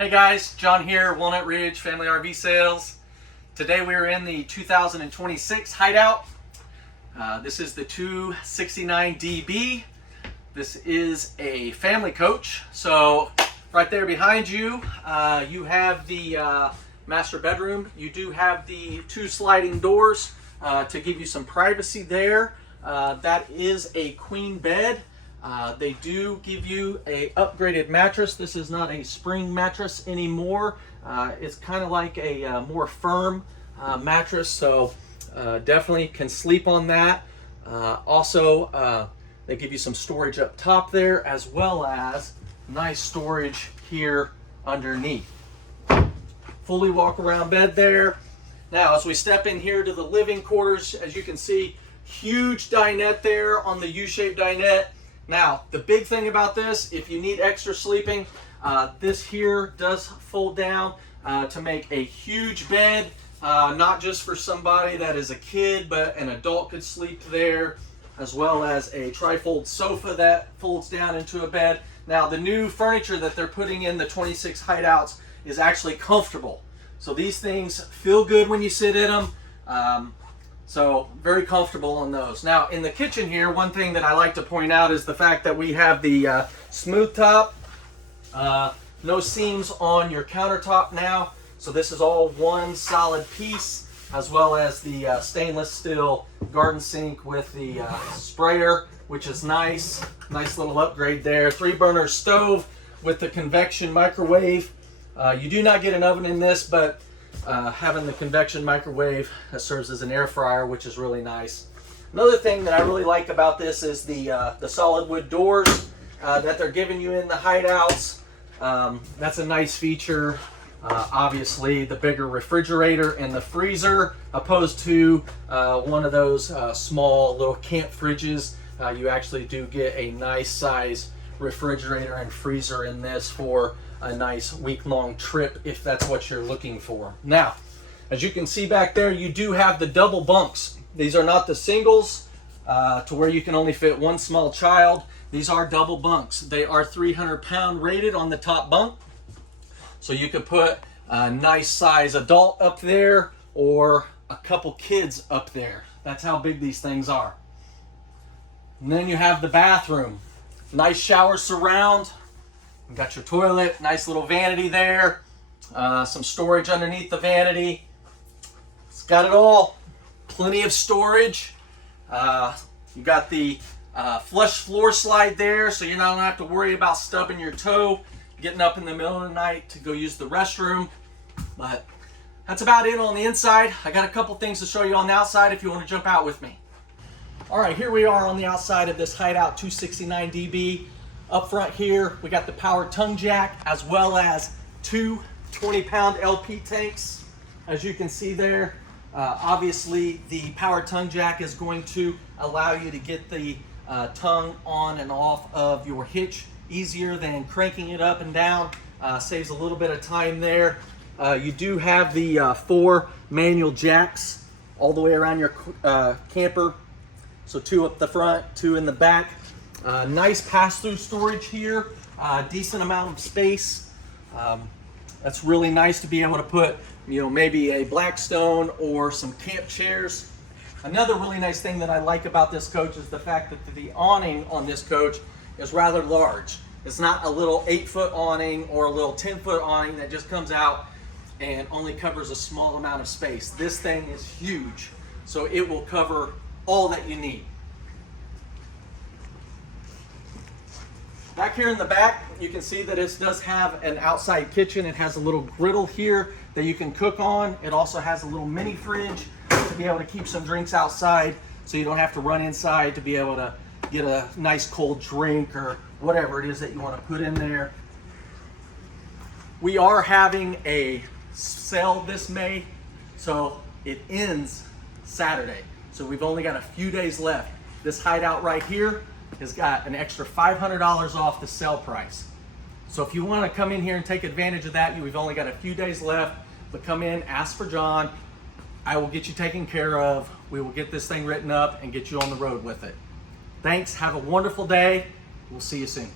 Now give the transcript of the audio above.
Hey guys, John here, Walnut Ridge Family RV Sales. Today we are in the 2026 Hideout. This is the 269DB. This is a family coach. So right there behind you, you have the master bedroom. You do have the two sliding doors to give you some privacy there. That is a queen bed. They do give you a upgraded mattress. This is not a spring mattress anymore. It's kind of like a more firm mattress, so definitely can sleep on that. Also, they give you some storage up top there, as well as nice storage here underneath. Fully walk around bed there. Now, as we step in here to the living quarters, as you can see, huge dinette there on the U-shaped dinette. Now, the big thing about this, if you need extra sleeping, this here does fold down to make a huge bed, not just for somebody that is a kid, but an adult could sleep there, as well as a trifold sofa that folds down into a bed. Now, the new furniture that they're putting in the 26 Hideouts is actually comfortable. So these things feel good when you sit in them. So very comfortable on those. Now in the kitchen here, one thing that I like to point out is the fact that we have the smooth top, no seams on your countertop now. So this is all one solid piece, as well as the stainless steel garden sink with the sprayer, which is nice. Nice little upgrade there. 3-burner stove with the convection microwave. You do not get an oven in this, but having the convection microwave that serves as an air fryer, which is really nice. Another thing that I really like about this is the solid wood doors that they're giving you in the Hideouts. That's a nice feature. Obviously, the bigger refrigerator and the freezer, opposed to one of those small little camp fridges. You actually do get a nice size refrigerator and freezer in this for a nice week-long trip if that's what you're looking for. Now, as you can see back there, you do have the double bunks. These are not the singles to where you can only fit one small child. These are double bunks. They are 300-pound rated on the top bunk. So you could put a nice size adult up there or a couple kids up there. That's how big these things are. And then you have the bathroom. Nice shower surround. You got your toilet, nice little vanity there, some storage underneath the vanity. It's got it all. Plenty of storage. You got the flush floor slide there, so you're not gonna have to worry about stubbing your toe, getting up in the middle of the night to go use the restroom. But that's about it on the inside. I got a couple things to show you on the outside if you want to jump out with me. All right, here we are on the outside of this Hideout 269DB. Up front here, we got the power tongue jack, as well as two 20-pound LP tanks. As you can see there, obviously the power tongue jack is going to allow you to get the tongue on and off of your hitch easier than cranking it up and down. Saves a little bit of time there. You do have the 4 manual jacks all the way around your camper. So 2 up the front, 2 in the back. Nice pass-through storage here, decent amount of space. That's really nice to be able to put, maybe a Blackstone or some camp chairs. Another really nice thing that I like about this coach is the fact that the awning on this coach is rather large. It's not a little 8-foot awning or a little 10-foot awning that just comes out and only covers a small amount of space. This thing is huge, so it will cover all that you need. Back here in the back, you can see that it does have an outside kitchen. It has a little griddle here that you can cook on. It also has a little mini fridge to be able to keep some drinks outside, so you don't have to run inside to be able to get a nice cold drink or whatever it is that you want to put in there. We are having a sale this May, so it ends Saturday. So we've only got a few days left. This Hideout right here has got an extra $500 off the sale price. So if you want to come in here and take advantage of that, we've only got a few days left, but come in, ask for John. I will get you taken care of. We will get this thing written up and get you on the road with it. Thanks, have a wonderful day. We'll see you soon.